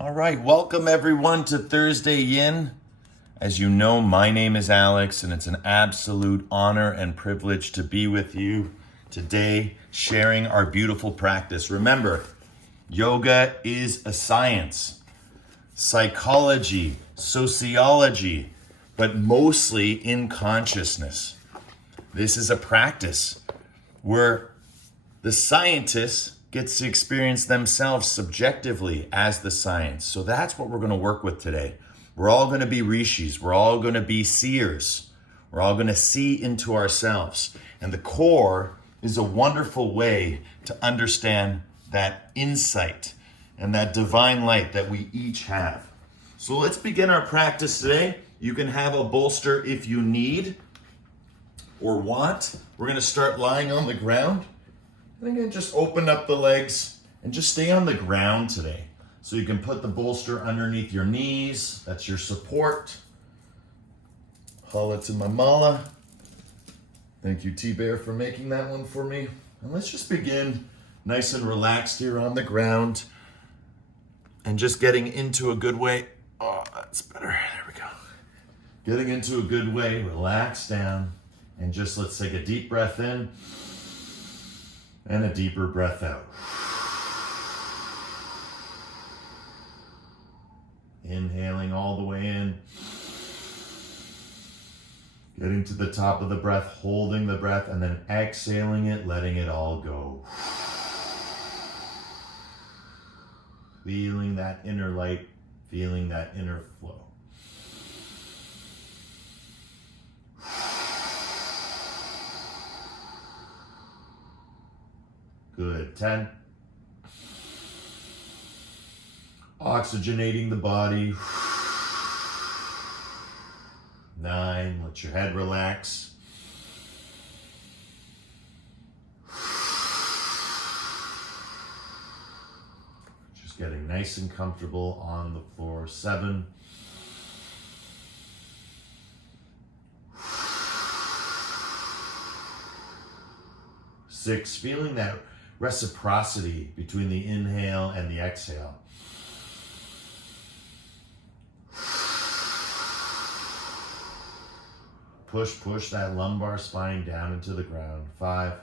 All right, welcome everyone to Thursday Yin. As you know, my name is Alex, and it's an absolute honor and privilege to be with you today, sharing our beautiful practice. Remember, yoga is a science, psychology, sociology, but mostly in consciousness. This is a practice where the scientists gets to experience themselves subjectively as the science. So that's what we're going to work with today. We're all going to be rishis. We're all going to be seers. We're all going to see into ourselves. And the core is a wonderful way to understand that insight and that divine light that we each have. So let's begin our practice today. You can have a bolster if you need or want. We're going to start lying on the ground. And again, just open up the legs and just stay on the ground today. So you can put the bolster underneath your knees. That's your support. Holla to my mala. Thank you, T-Bear, for making that one for me. And let's just begin nice and relaxed here on the ground and just getting into a good way. Oh, that's better. There we go. Getting into a good way, relax down, and just let's take a deep breath in. And a deeper breath out. Inhaling all the way in. Getting to the top of the breath, holding the breath, and then exhaling it, letting it all go. Feeling that inner light, feeling that inner flow. Good. 10. Oxygenating the body. 9. Let your head relax. 'Just getting nice and comfortable on the floor. 7. 6. Feeling that reciprocity between the inhale and the exhale. 5. Push that lumbar spine down into the ground. 5.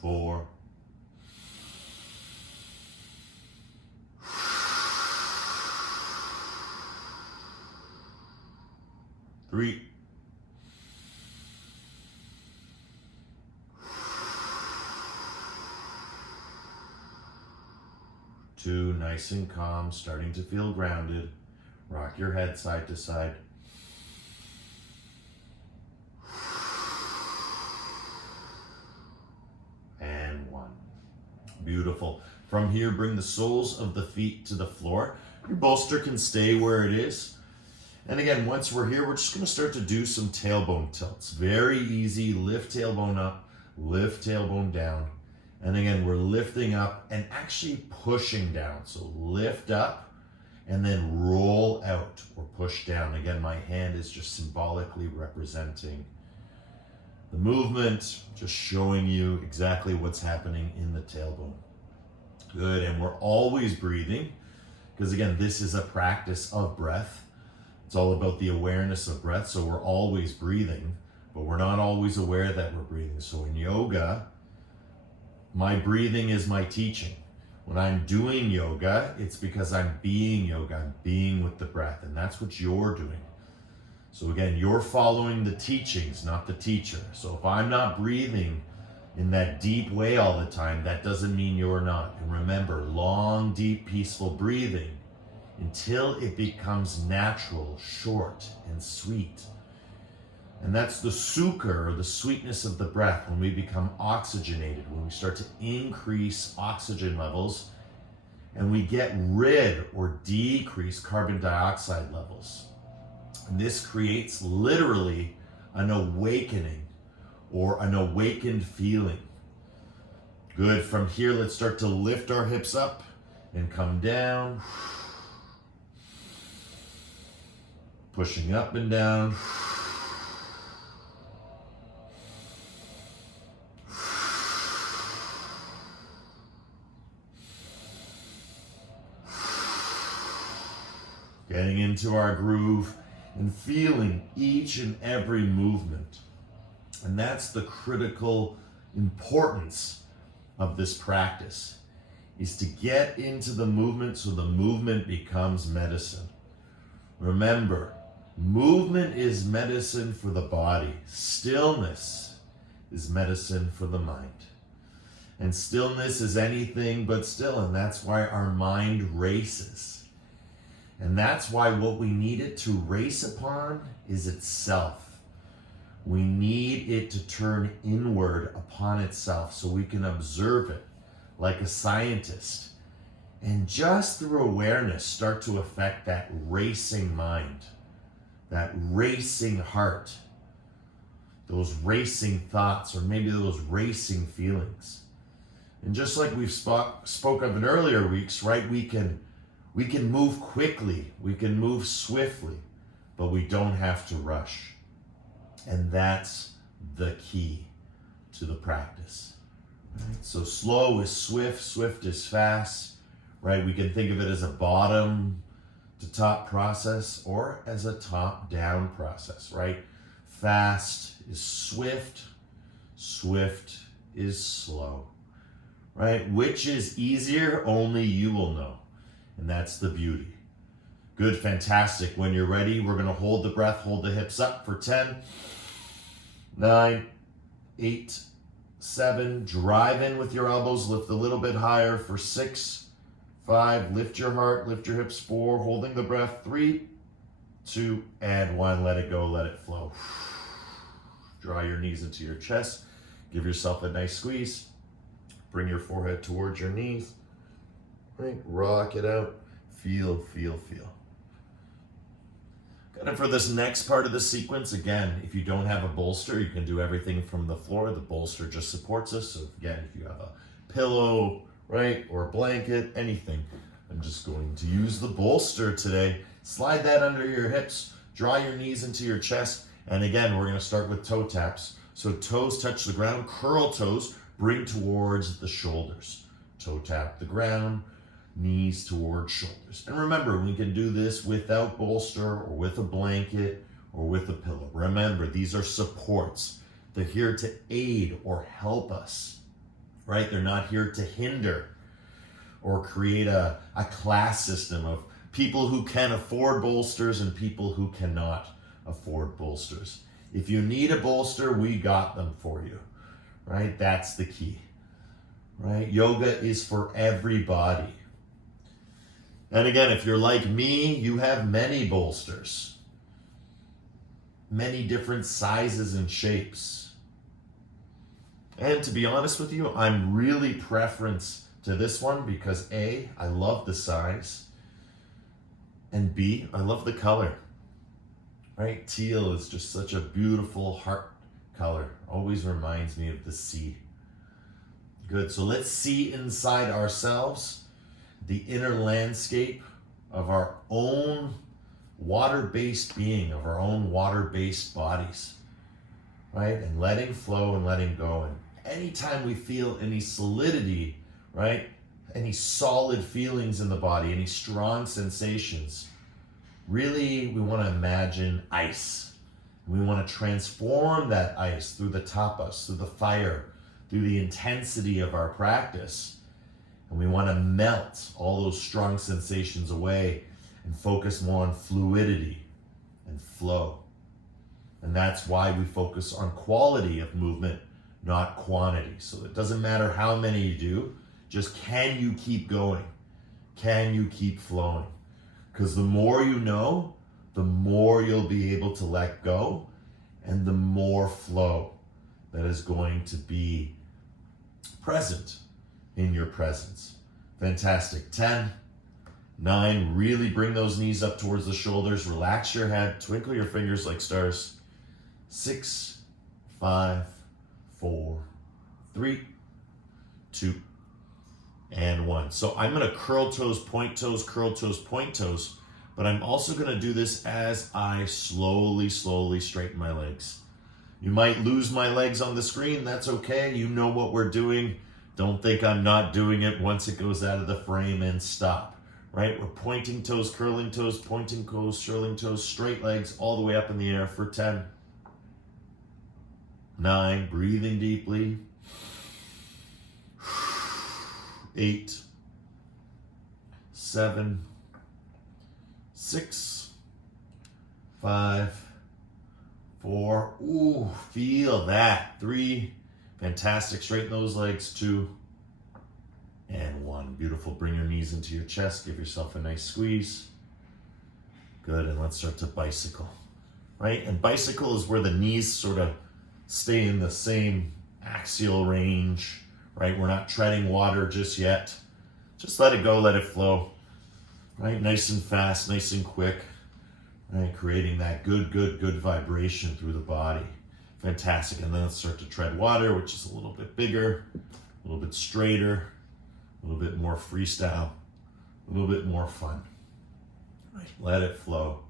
4. 3. 2. Nice and calm, starting to feel grounded. Rock your head side to side. And 1. Beautiful. From here, bring the soles of the feet to the floor. Your bolster can stay where it is. And again, once we're here, we're just going to start to do some tailbone tilts. Very easy. Lift tailbone up, lift tailbone down. And again, we're lifting up and actually pushing down. So lift up and then roll out or push down. Again, my hand is just symbolically representing the movement, just showing you exactly what's happening in the tailbone. Good. And we're always breathing because again, this is a practice of breath. It's all about the awareness of breath. So we're always breathing, but we're not always aware that we're breathing. So in yoga, my breathing is my teaching. When I'm doing yoga, it's because I'm being yoga. I'm being with the breath, and that's what you're doing. So again, you're following the teachings, not the teacher. So if I'm not breathing in that deep way all the time, that doesn't mean you're not. And remember, long, deep, peaceful breathing until it becomes natural, short, and sweet. And that's the sukha, or the sweetness of the breath, when we become oxygenated, when we start to increase oxygen levels, and we get rid or decrease carbon dioxide levels. And this creates literally an awakening or an awakened feeling. Good. From here, let's start to lift our hips up and come down. Pushing up and down. Getting into our groove and feeling each and every movement. And that's the critical importance of this practice, is to get into the movement so the movement becomes medicine. Remember, movement is medicine for the body. Stillness is medicine for the mind. And stillness is anything but still, and that's why our mind races. And that's why what we need it to race upon is itself. We need it to turn inward upon itself so we can observe it like a scientist. And just through awareness, start to affect that racing mind, that racing heart, those racing thoughts, or maybe those racing feelings. And just like we've spoke of in earlier weeks, right? We can move quickly, we can move swiftly, but we don't have to rush. And that's the key to the practice. Right? So slow is swift, swift is fast, right? We can think of it as a bottom to top process or as a top down process, right? Fast is swift, swift is slow, right? Which is easier, only you will know. And that's the beauty. Good, fantastic. When you're ready, we're gonna hold the breath, hold the hips up for 10, 9, 8, 7, drive in with your elbows, lift a little bit higher for 6, 5, lift your heart, lift your hips, 4, holding the breath, 3, 2, and 1, let it go, let it flow. Draw your knees into your chest, give yourself a nice squeeze, bring your forehead towards your knees, right? Rock it out, feel, feel, feel. And for this next part of the sequence, again, if you don't have a bolster, you can do everything from the floor. The bolster just supports us. So again, if you have a pillow, right, or a blanket, anything, I'm just going to use the bolster today. Slide that under your hips, draw your knees into your chest, and again, we're gonna start with toe taps. So toes touch the ground, curl toes, bring towards the shoulders. Toe tap the ground, knees towards shoulders. And remember, we can do this without bolster or with a blanket or with a pillow. Remember, these are supports. They're here to aid or help us, right? They're not here to hinder or create a class system of people who can afford bolsters and people who cannot afford bolsters. If you need a bolster, we got them for you, right? That's the key, right? Yoga is for everybody. And again, if you're like me, you have many bolsters, many different sizes and shapes. And to be honest with you, I'm really preference to this one because A, I love the size, and B, I love the color, right? Teal is just such a beautiful heart color. Always reminds me of the sea. Good, so let's see inside ourselves the inner landscape of our own water-based being, of our own water-based bodies, right? And letting flow and letting go. And anytime we feel any solidity, right? Any solid feelings in the body, any strong sensations, really we want to imagine ice. We want to transform that ice through the tapas, through the fire, through the intensity of our practice. And we want to melt all those strong sensations away and focus more on fluidity and flow. And that's why we focus on quality of movement, not quantity. So it doesn't matter how many you do, just can you keep going? Can you keep flowing? Because the more you know, the more you'll be able to let go and the more flow that is going to be present in your presence. Fantastic. 10, 9, really bring those knees up towards the shoulders. Relax your head, twinkle your fingers like stars. 6, 5, 4, 3, 2, and 1. So I'm going to curl toes, point toes, curl toes, point toes, but I'm also going to do this as I slowly straighten my legs. You might lose my legs on the screen. That's okay. You know what we're doing. Don't think I'm not doing it once it goes out of the frame and stop, right? We're pointing toes, curling toes, pointing toes, curling toes, straight legs all the way up in the air for 10, 9, breathing deeply, 8, 7, 6, 5, 4, ooh, feel that, 3, fantastic, straighten those legs, 2, and 1, beautiful. Bring your knees into your chest, give yourself a nice squeeze. Good, and let's start to bicycle, right? And bicycle is where the knees sort of stay in the same axial range, right? We're not treading water just yet. Just let it go, let it flow, right? Nice and fast, nice and quick, right? Creating that good vibration through the body. Fantastic, and then let's start to tread water, which is a little bit bigger, a little bit straighter, a little bit more freestyle, a little bit more fun. Right. Let it flow,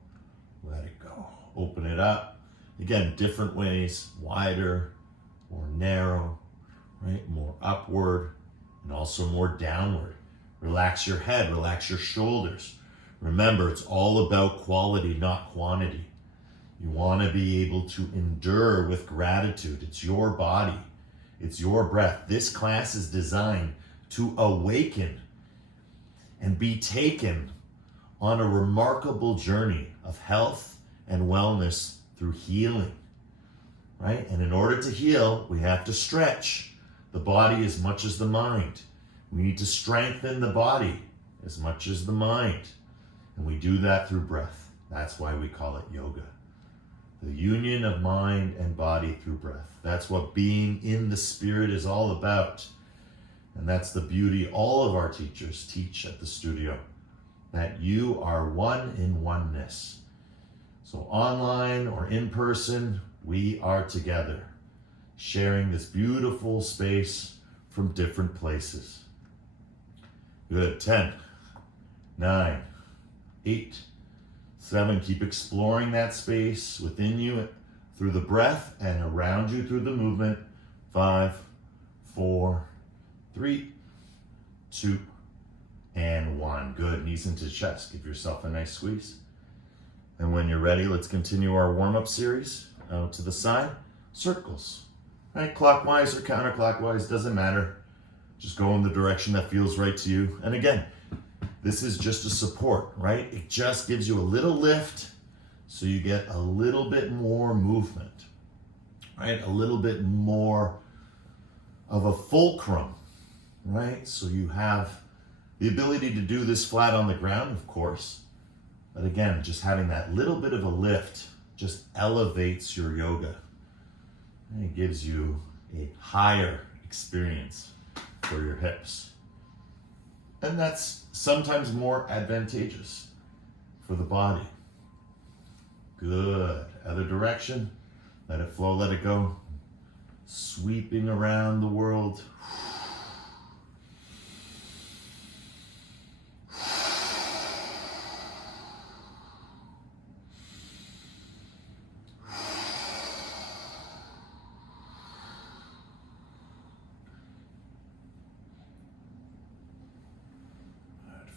let it go. Open it up. Again, different ways, wider, more narrow, right? More upward, and also more downward. Relax your head, relax your shoulders. Remember, it's all about quality, not quantity. You want to be able to endure with gratitude. It's your body. It's your breath. This class is designed to awaken and be taken on a remarkable journey of health and wellness through healing, right? And in order to heal, we have to stretch the body as much as the mind. We need to strengthen the body as much as the mind. And we do that through breath. That's why we call it yoga. The union of mind and body through breath. That's what being in the spirit is all about. And that's the beauty all of our teachers teach at the studio, that you are one in oneness. So online or in person, we are together, sharing this beautiful space from different places. Good, 10, 9, 8, 7, keep exploring that space within you through the breath and around you through the movement. 5, 4, 3, 2, and 1. Good, knees into chest. Give yourself a nice squeeze. And when you're ready, let's continue our warm-up series. Out to the side, circles. Right, clockwise or counterclockwise, doesn't matter. Just go in the direction that feels right to you. And again, this is just a support, right? It just gives you a little lift so you get a little bit more movement, right? A little bit more of a fulcrum, right? So you have the ability to do this flat on the ground, of course. But again, just having that little bit of a lift just elevates your yoga. And it gives you a higher experience for your hips. And that's sometimes more advantageous for the body. Good. Other direction. Let it flow, let it go. Sweeping around the world.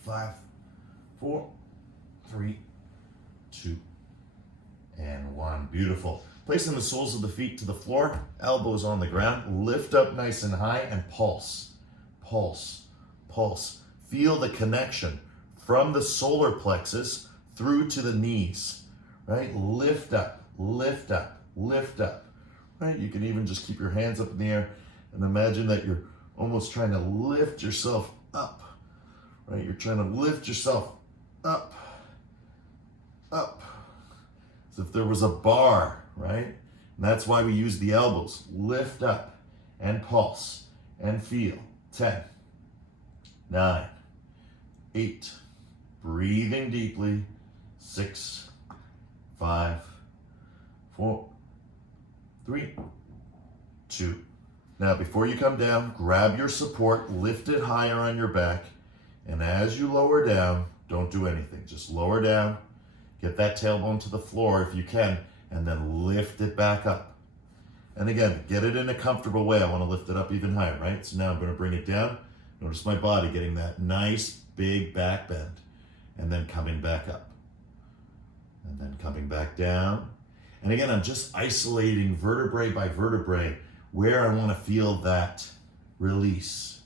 Five, 4, 3, 2, and 1. Beautiful. Placing the soles of the feet to the floor, elbows on the ground, lift up nice and high, and pulse, pulse, pulse. Feel the connection from the solar plexus through to the knees, right? Lift up, lift up, lift up, right? You can even just keep your hands up in the air and imagine that you're almost trying to lift yourself up. Right, you're trying to lift yourself up, up, as if there was a bar, right? And that's why we use the elbows. Lift up and pulse and feel. 10, 9, 8, breathing deeply. 6, 5, 4, 3, 2. Now, before you come down, grab your support, lift it higher on your back. And as you lower down, don't do anything. Just lower down, get that tailbone to the floor if you can, and then lift it back up. And again, get it in a comfortable way. I want to lift it up even higher, right? So now I'm going to bring it down. Notice my body getting that nice big back bend. and then coming back up. And then coming back down. And again, I'm just isolating vertebrae by vertebrae where I want to feel that release,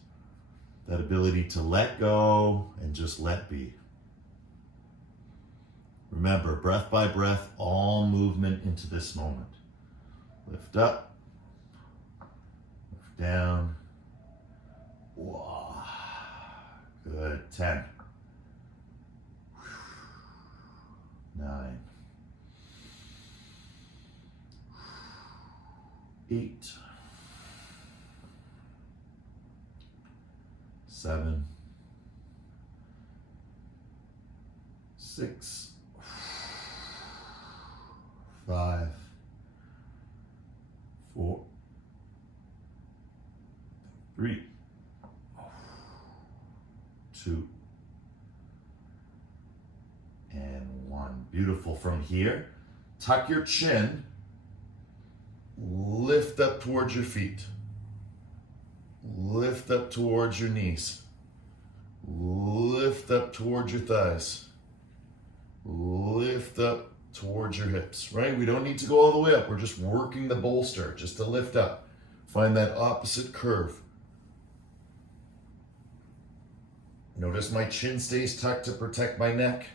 that ability to let go and just let be. Remember, breath by breath, all movement into this moment. Lift up, lift down. Wow. Good. 10, 9, 8, 7, 6, 5, 4, 3, 2, and 1. Beautiful. From here, tuck your chin, lift up towards your feet, lift up towards your knees, lift up towards your thighs, lift up towards your hips, right? We don't need to go all the way up. We're just working the bolster just to lift up. Find that opposite curve. Notice my chin stays tucked to protect my neck,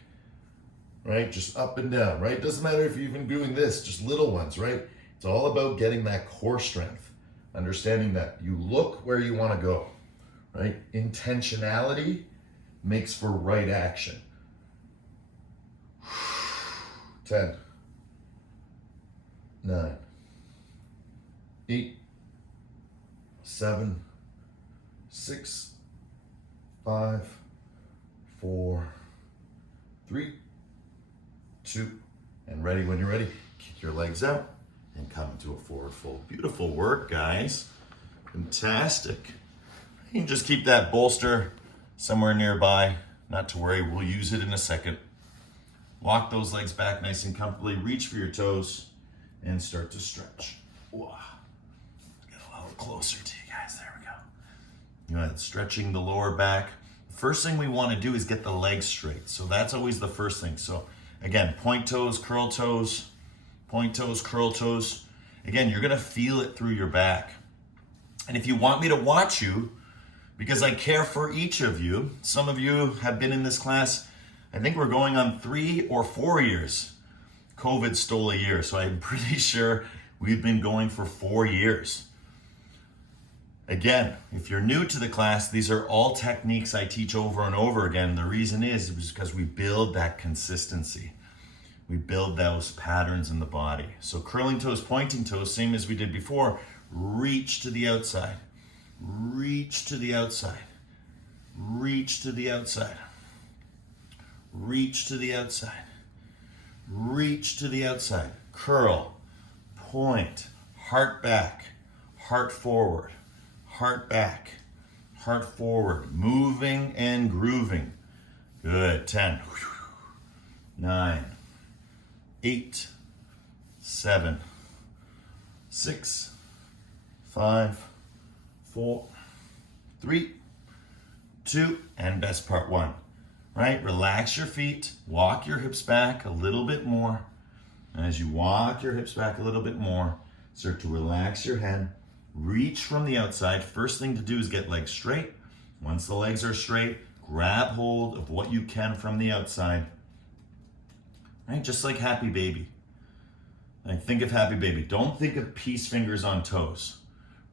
right? Just up and down, right? Doesn't matter if you're even doing this, just little ones, right? It's all about getting that core strength, understanding that you look where you want to go, right? Intentionality makes for right action. 10, 9, 8, 7, 6, 5, 4, 3, 2, and ready. When you're ready, kick your legs out and come into a forward fold. Beautiful work, guys. Fantastic. You can just keep that bolster somewhere nearby. Not to worry, we'll use it in a second. Walk those legs back nice and comfortably. Reach for your toes and start to stretch. Wow. Get a little closer to you guys. There we go. You know, stretching the lower back. The first thing we want to do is get the legs straight. So that's always the first thing. So again, point toes, curl toes, point toes, curl toes. Again, you're going to feel it through your back. And if you want me to watch you, because I care for each of you, some of you have been in this class, I think we're going on 3 or 4 years. COVID stole a year, so I'm pretty sure we've been going for 4 years. Again, if you're new to the class, these are all techniques I teach over and over again. The reason is because we build that consistency. We build those patterns in the body. So curling toes, pointing toes, same as we did before. Reach to the outside. Reach to the outside. Reach to the outside. Reach to the outside. Reach to the outside. Curl. Point. Heart back. Heart forward. Heart back. Heart forward. Moving and grooving. Good. 10. 9. 8. 7. 6. 5. 4. 3. 2. And best part 1. Right? Relax your feet, walk your hips back a little bit more. And as you walk your hips back a little bit more, start to relax your head, reach from the outside. First thing to do is get legs straight. Once the legs are straight, grab hold of what you can from the outside. Right? Just like happy baby. Like think of happy baby. Don't think of peace fingers on toes.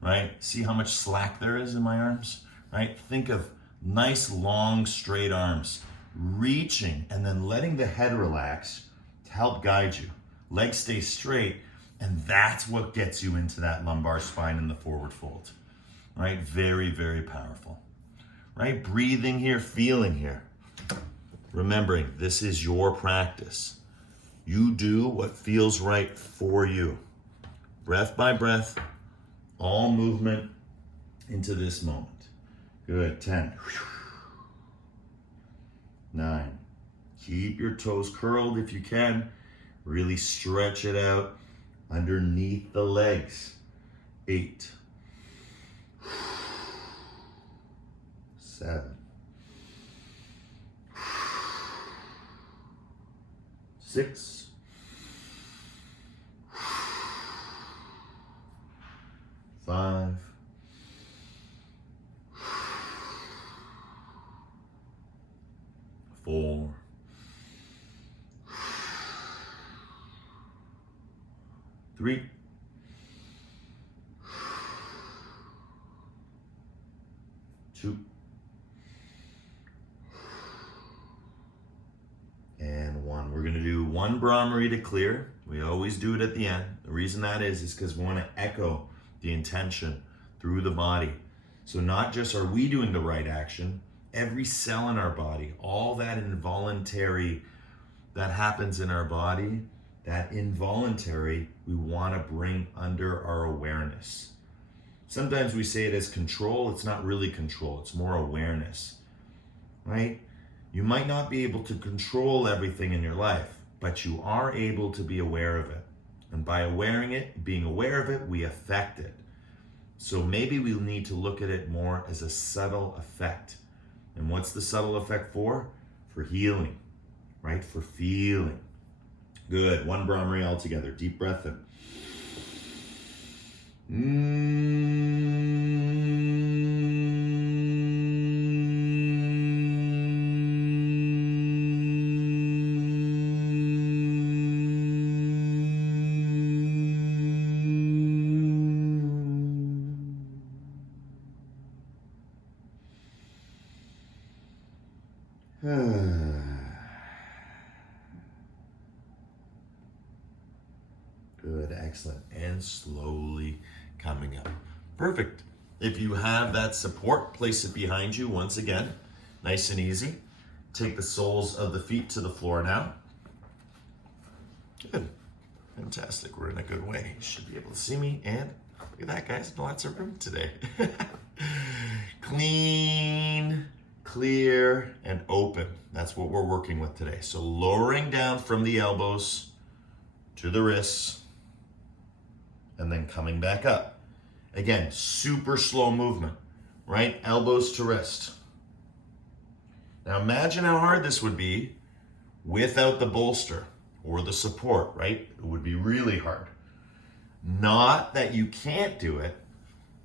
Right? See how much slack there is in my arms? Right? Think of nice, long, straight arms. Reaching and then letting the head relax to help guide you. Legs stay straight, and that's what gets you into that lumbar spine in the forward fold. Right? Very, very powerful. Right? Breathing here, feeling here. Remembering this is your practice. You do what feels right for you. Breath by breath, all movement into this moment. Good. 10. 9. Keep your toes curled if you can. Really stretch it out underneath the legs. 8. 7. 6, 5, 4, 3, 2, and 1. We're going to do 1 Brahmari to clear. We always do it at the end. The reason that is because we want to echo the intention through the body. So not just are we doing the right action, every cell in our body, all that involuntary that happens in our body, that involuntary, we want to bring under our awareness. Sometimes we say it as control. It's not really control. It's more awareness, right? You might not be able to control everything in your life, but you are able to be aware of it. And by being aware of it, we affect it. So maybe we need to look at it more as a subtle effect. And what's the subtle effect for? For healing, right? For feeling. Good. 1 Brahmari all together. Deep breath in. Good, excellent. And slowly coming up. Perfect. If you have that support, place it behind you once again. Nice and easy. Take the soles of the feet to the floor now. Good. Fantastic. We're in a good way. You should be able to see me. And look at that, guys. Lots of room today. Clean, clear, and open. That's what we're working with today. So lowering down from the elbows to the wrists, and then coming back up. Again, super slow movement, right? Elbows to wrist. Now imagine how hard this would be without the bolster or the support, right? It would be really hard. Not that you can't do it,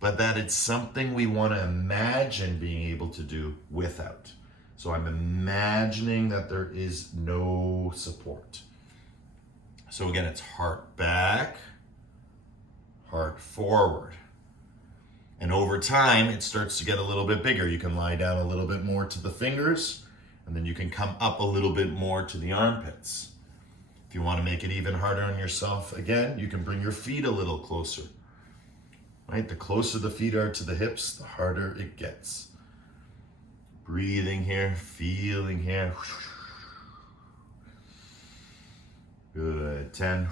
but that it's something we want to imagine being able to do without. So I'm imagining that there is no support. So again, it's heart back, heart forward. And over time, it starts to get a little bit bigger. You can lie down a little bit more to the fingers, and then you can come up a little bit more to the armpits. If you want to make it even harder on yourself, again, you can bring your feet a little closer. Right? The closer the feet are to the hips, the harder it gets. Breathing here, feeling here. Good. 10.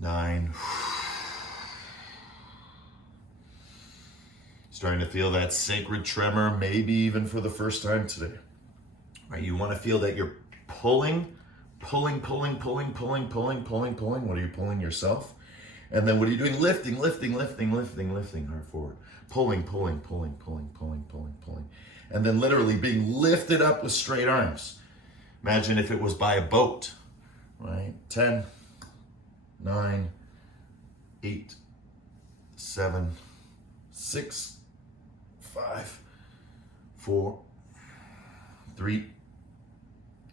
9. Starting to feel that sacred tremor, maybe even for the first time today. Right? You want to feel that you're pulling. What are you pulling yourself? And then what are you doing? Lifting hard forward. Pulling. And then literally being lifted up with straight arms. Imagine if it was by a boat, right? 10, 9, 8, 7, 6, 5, 4, 3,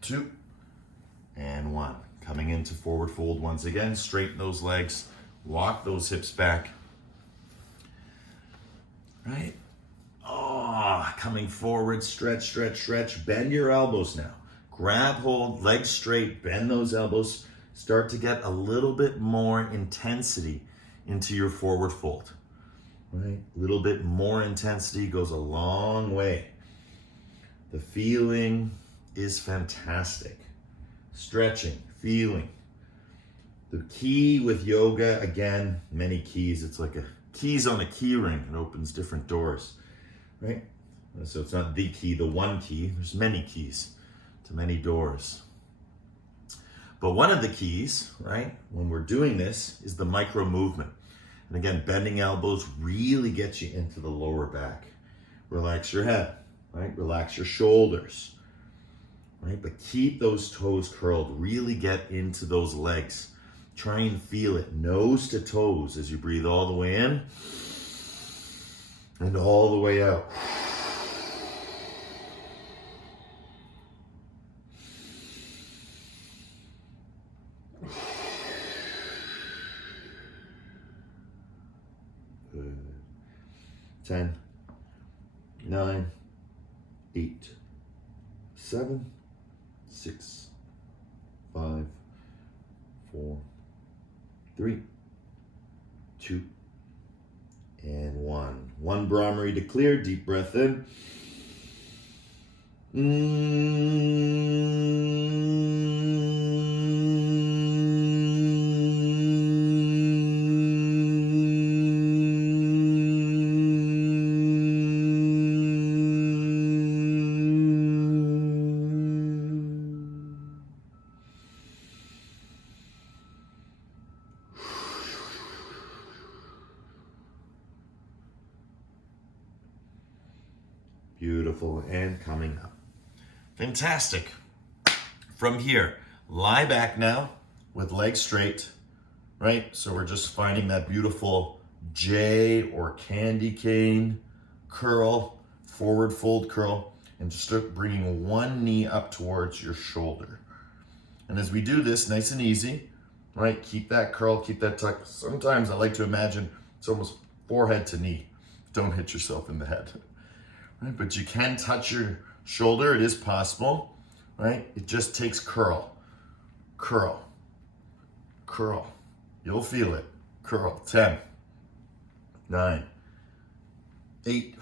2, and 1. Coming into forward fold once again. Straighten those legs. Walk those hips back. Right? Oh, coming forward. Stretch. Bend your elbows now. Grab hold, legs straight, bend those elbows. Start to get a little bit more intensity into your forward fold. Right? A little bit more intensity goes a long way. The feeling is fantastic. Stretching, feeling. The key with yoga, again, many keys. It's like a keys on a key ring. It opens different doors, right? So it's not the key, the one key. There's many keys to many doors. But one of the keys, right, when we're doing this is the micro movement. And again, bending elbows really gets you into the lower back. Relax your head. right? Relax your shoulders, right? But keep those toes curled. Really get into those legs. Try and feel it nose to toes as you breathe all the way in and all the way out. Good. 10, 9, 8, 7, 6, 5, 4, 3, 2, and 1. One Brahmari to clear. Deep breath in. Beautiful, and coming up. Fantastic. From here, lie back now with legs straight, right? So we're just finding that beautiful J or candy cane curl, forward fold curl, and just start bringing one knee up towards your shoulder. And as we do this, nice and easy, right? Keep that curl, keep that tuck. Sometimes I like to imagine it's almost forehead to knee. Don't hit yourself in the head. Right, but you can touch your shoulder. It is possible, right? It just takes curl, curl, curl. You'll feel it. Curl. 10, 9, 8.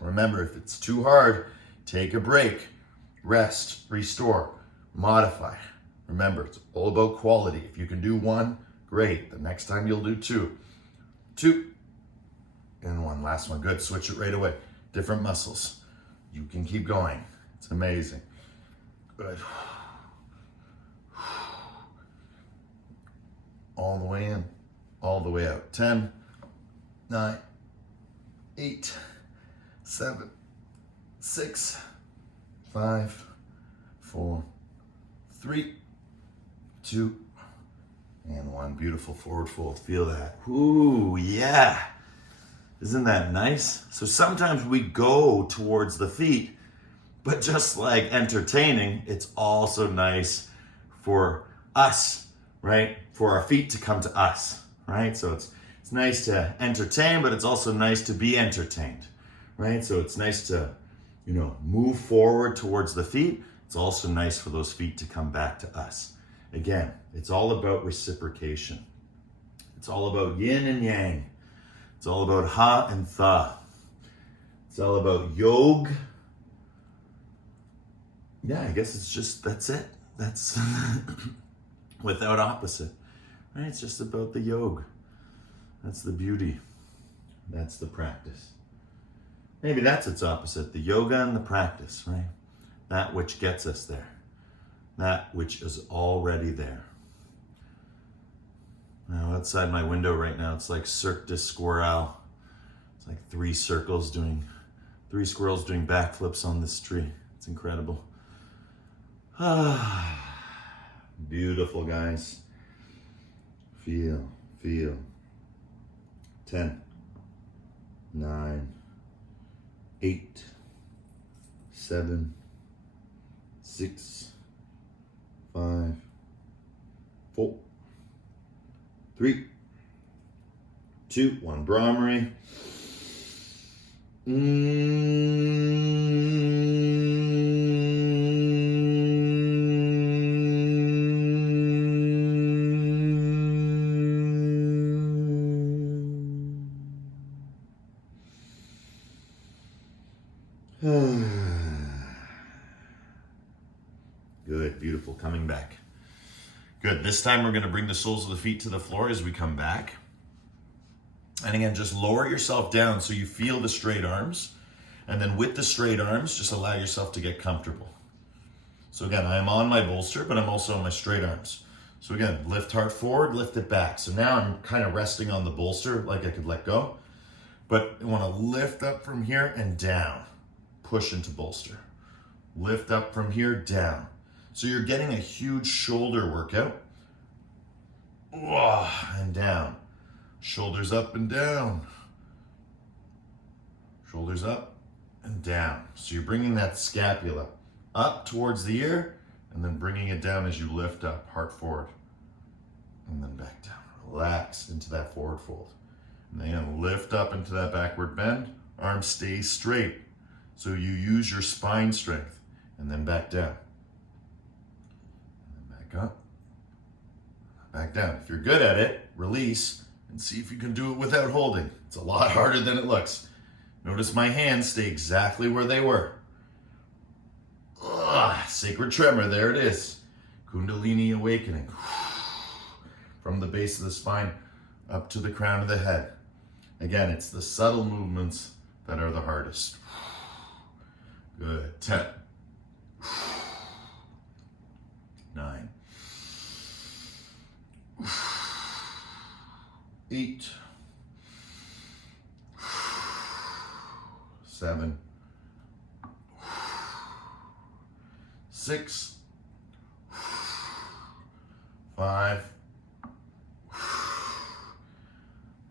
Remember, if it's too hard, take a break, rest, restore, modify. Remember, it's all about quality. If you can do 1, great. The next time you'll do 2. 2, and 1. Last one. Good. Switch it right away. Different muscles. You can keep going. It's amazing. Good. All the way in, all the way out. 10, 9, 8, 7, 6, 5, 4, 3, 2, and 1. Beautiful forward fold. Feel that. Ooh, yeah. Isn't that nice? So sometimes we go towards the feet, but just like entertaining, it's also nice for us, right? For our feet to come to us, right? So it's nice to entertain, but it's also nice to be entertained, right? So it's nice to, move forward towards the feet. It's also nice for those feet to come back to us. Again, it's all about reciprocation. It's all about yin and yang. It's all about ha and tha. It's all about yog. Yeah, I guess that's it. That's without opposite, right? It's just about the yog. That's the beauty. That's the practice. Maybe that's its opposite, the yoga and the practice, right? That which gets us there. That which is already there. Now, outside my window right now, it's like Cirque du Squirrel. It's like 3 squirrels doing backflips on this tree. It's incredible. Beautiful, guys. Feel. 10, 9, 8, 7, 6, 5, 4, 3, 2, 1 Brahmari. Good, beautiful, coming back. Good, this time we're gonna bring the soles of the feet to the floor as we come back. And again, just lower yourself down so you feel the straight arms. And then with the straight arms, just allow yourself to get comfortable. So again, I am on my bolster, but I'm also on my straight arms. So again, lift heart forward, lift it back. So now I'm kind of resting on the bolster like I could let go. But I wanna lift up from here and down. push into bolster. Lift up from here, down. So you're getting a huge shoulder workout. And down. Shoulders up and down. Shoulders up and down. So you're bringing that scapula up towards the ear and then bringing it down as you lift up, heart forward. And then back down. Relax into that forward fold. And then lift up into that backward bend. Arms stay straight. So you use your spine strength. And then back down. And then back up. Back down. If you're good at it, release and see if you can do it without holding. It's a lot harder than it looks. Notice my hands stay exactly where they were. Sacred tremor, there it is. Kundalini awakening. From the base of the spine up to the crown of the head. Again, it's the subtle movements that are the hardest. Good. 10. 9. 8. 7. 6. 5.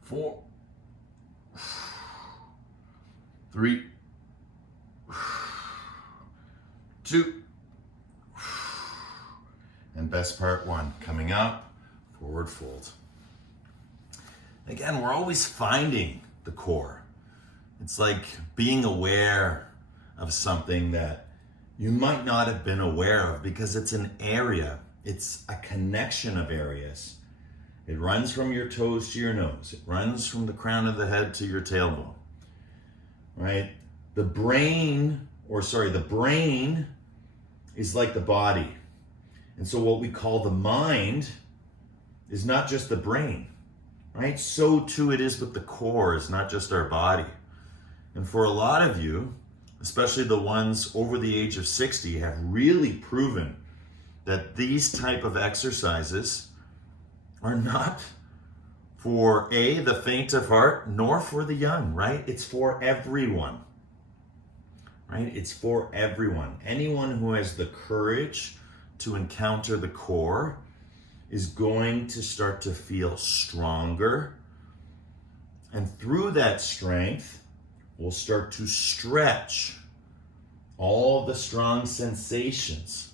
4. 3. 2. And best part 1. Coming up, forward fold. Again, we're always finding the core. It's like being aware of something that you might not have been aware of because it's an area. It's a connection of areas. It runs from your toes to your nose. It runs from the crown of the head to your tailbone, right? The brain is like the body. And so what we call the mind is not just the brain, right? So too it is with the core. It's not just our body. And for a lot of you, especially the ones over the age of 60, have really proven that these type of exercises are not for the faint of heart, nor for the young, right? It's for everyone, right? It's for everyone. Anyone who has the courage to encounter the core is going to start to feel stronger. And through that strength, we'll start to stretch all the strong sensations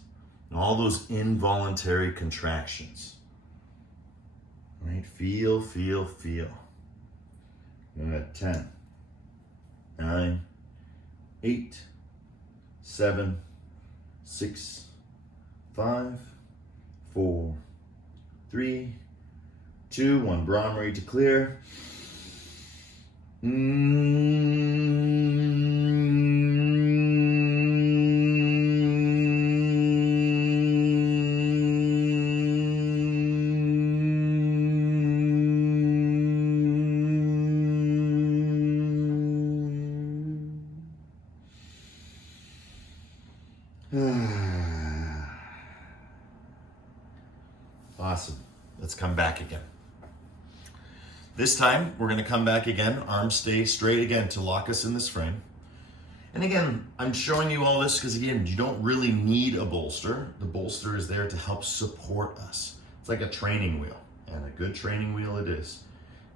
and all those involuntary contractions. Right? Feel, feel, feel. And at 10, 9, 8, 7, 6, 5, 4, 3, 2, 1. Brahmari to clear. Awesome. Let's come back again. This time, we're going to come back again. Arms stay straight again to lock us in this frame. And again, I'm showing you all this because, again, you don't really need a bolster. The bolster is there to help support us. It's like a training wheel, and a good training wheel it is.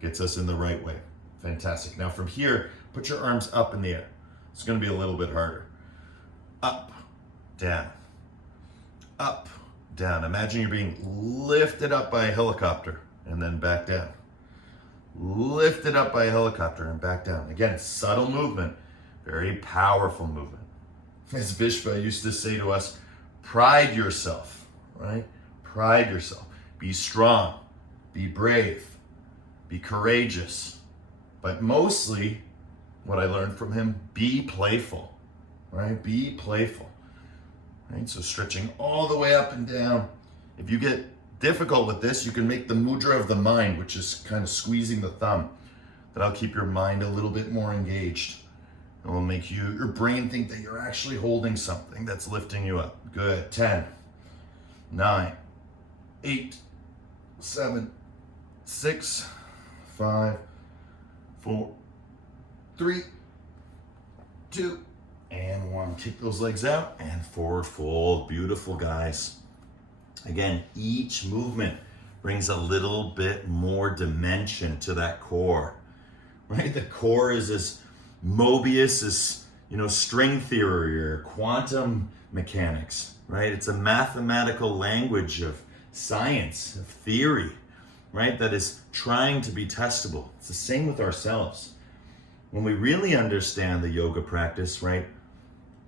Gets us in the right way. Fantastic. Now from here, put your arms up in the air. It's going to be a little bit harder. Up, down, up, down. Imagine you're being lifted up by a helicopter and then back down. Lifted up by a helicopter and back down. Again, subtle movement, very powerful movement. As Vishva used to say to us, pride yourself, right? Pride yourself. Be strong, be brave, be courageous. But mostly, what I learned from him, be playful, right? Be playful, right? So stretching all the way up and down. If you get difficult with this, you can make the mudra of the mind, which is kind of squeezing the thumb. That'll keep your mind a little bit more engaged. It will make your brain think that you're actually holding something that's lifting you up. Good. 10, 9, 8, 7, 6, 5, 4, 3, 2, and one. Kick those legs out and forward fold. Beautiful, guys. Again, each movement brings a little bit more dimension to that core, right? The core is this Mobius, string theory or quantum mechanics, right? It's a mathematical language of science, of theory, right? That is trying to be testable. It's the same with ourselves. When we really understand the yoga practice, right?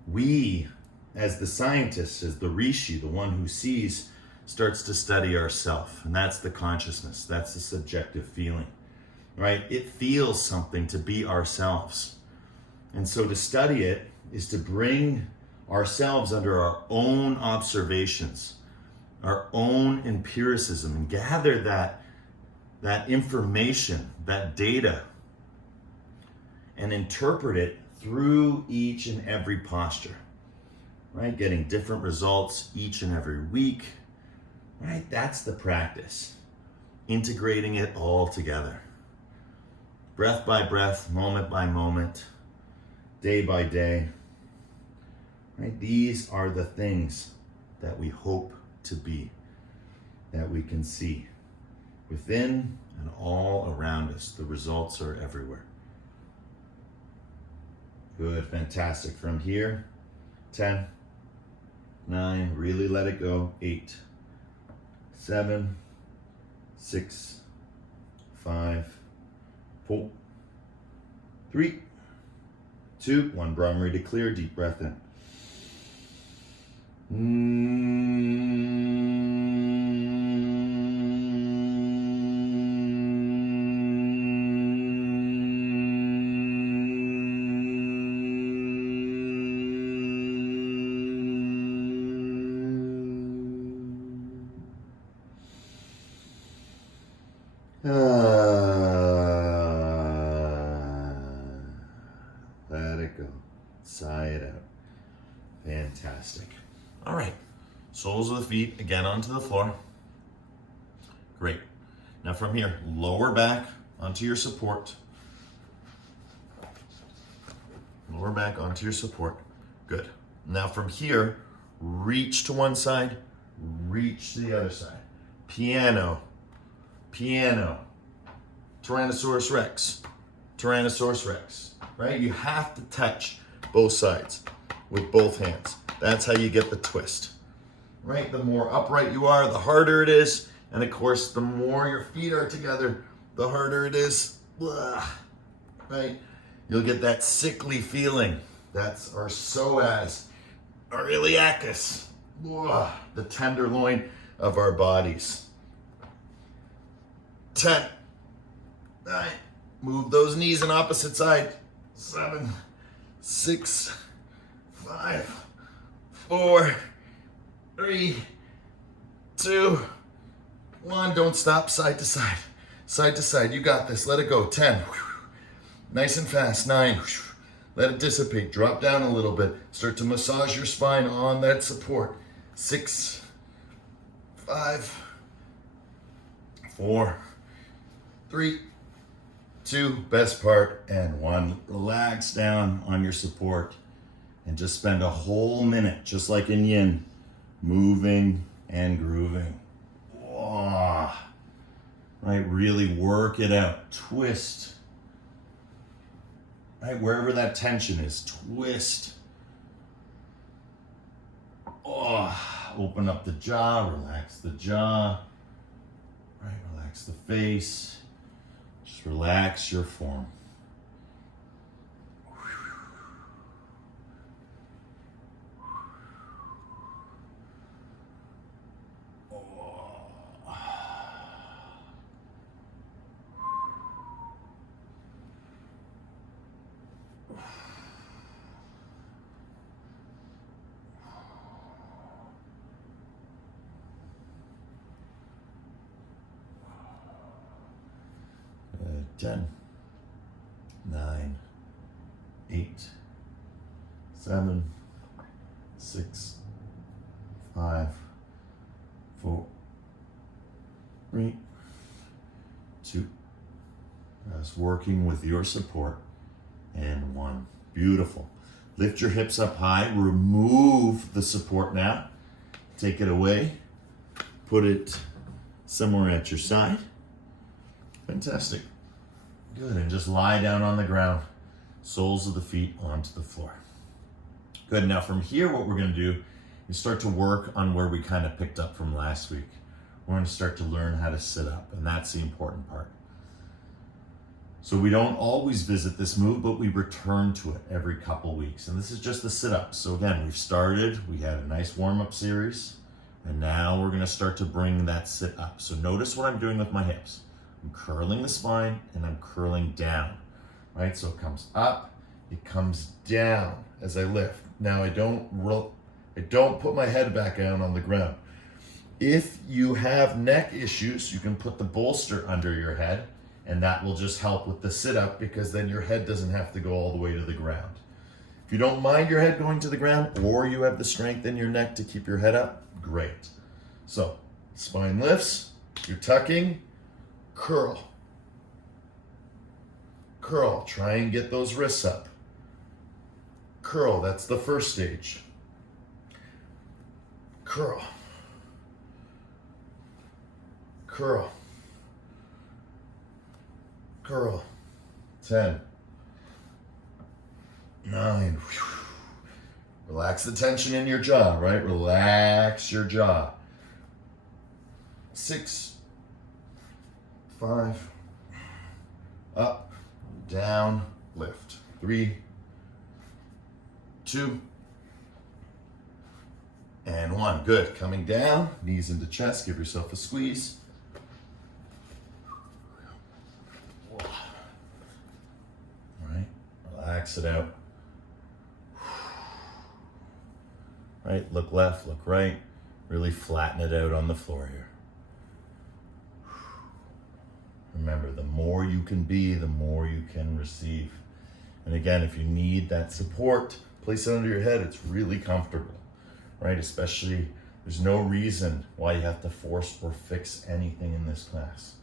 We, as the scientist, as the rishi, the one who sees, starts to study ourself. And that's the consciousness. That's the subjective feeling, right? It feels something to be ourselves. And so to study it is to bring ourselves under our own observations, our own empiricism, and gather that information, that data, and interpret it through each and every posture, right? Getting different results each and every week, right? That's the practice. Integrating it all together. Breath by breath, moment by moment, day by day, right? These are the things that we hope to be, that we can see within and all around us. The results are everywhere. Good, fantastic. From here, 10, 9, really let it go. 8, 7, 6, 5, 4, 3, 2, 1. Brahmari to clear. Deep breath in. Let it go. Sigh it out. Fantastic. All right. Soles of the feet again onto the floor. Great. Now from here, lower back onto your support. Lower back onto your support. Good. Now from here, reach to one side, reach to the other side. Piano. Piano. Tyrannosaurus Rex. Tyrannosaurus Rex. Right? You have to touch both sides with both hands. That's how you get the twist. Right? The more upright you are, the harder it is. And of course, the more your feet are together, the harder it is. Right? You'll get that sickly feeling. That's our psoas, our iliacus, the tenderloin of our bodies. 10, 9, move those knees in opposite side. 7, 6, 5, 4, 3, 2, 1. Don't stop. Side to side. Side to side. You got this. Let it go. 10. Nice and fast. 9. Let it dissipate. Drop down a little bit. Start to massage your spine on that support. 6, 5, 4, 3, 2, best part, and 1. Relax down on your support and just spend a whole minute, just like in Yin, moving and grooving. Right, really work it out. Twist. Right, wherever that tension is, twist. Open up the jaw, relax the jaw. Right, relax the face. Just relax your form. Good. 10, 9, 8, 7, 6, 5, 4, 3, 2. Just working with your support. And 1. Beautiful. Lift your hips up high. Remove the support now. Take it away. Put it somewhere at your side. Fantastic. Good, and just lie down on the ground. Soles of the feet onto the floor. Good, now from here what we're gonna do is start to work on where we kind of picked up from last week. We're gonna start to learn how to sit up, and that's the important part. So we don't always visit this move, but we return to it every couple weeks. And this is just the sit up. So again, we've started, we had a nice warm-up series, and now we're gonna start to bring that sit up. So notice what I'm doing with my hips. I'm curling the spine and I'm curling down, right? So it comes up, it comes down as I lift. Now I don't put my head back down on the ground. If you have neck issues, you can put the bolster under your head, and that will just help with the sit-up, because then your head doesn't have to go all the way to the ground. If you don't mind your head going to the ground, or you have the strength in your neck to keep your head up, great. So, spine lifts, you're tucking, curl. Curl, try and get those wrists up. Curl, that's the first stage. Curl. Curl. Curl. 10. 9. Relax the tension in your jaw, right? Relax your jaw. 6. 5. Up, down, lift. 3. 2. And 1. Good. Coming down, knees into chest. Give yourself a squeeze. Relax it out. Right, look left, look right. Really flatten it out on the floor here. Remember, the more you can be, the more you can receive. And again, if you need that support, place it under your head. It's really comfortable, right? Especially, there's no reason why you have to force or fix anything in this class.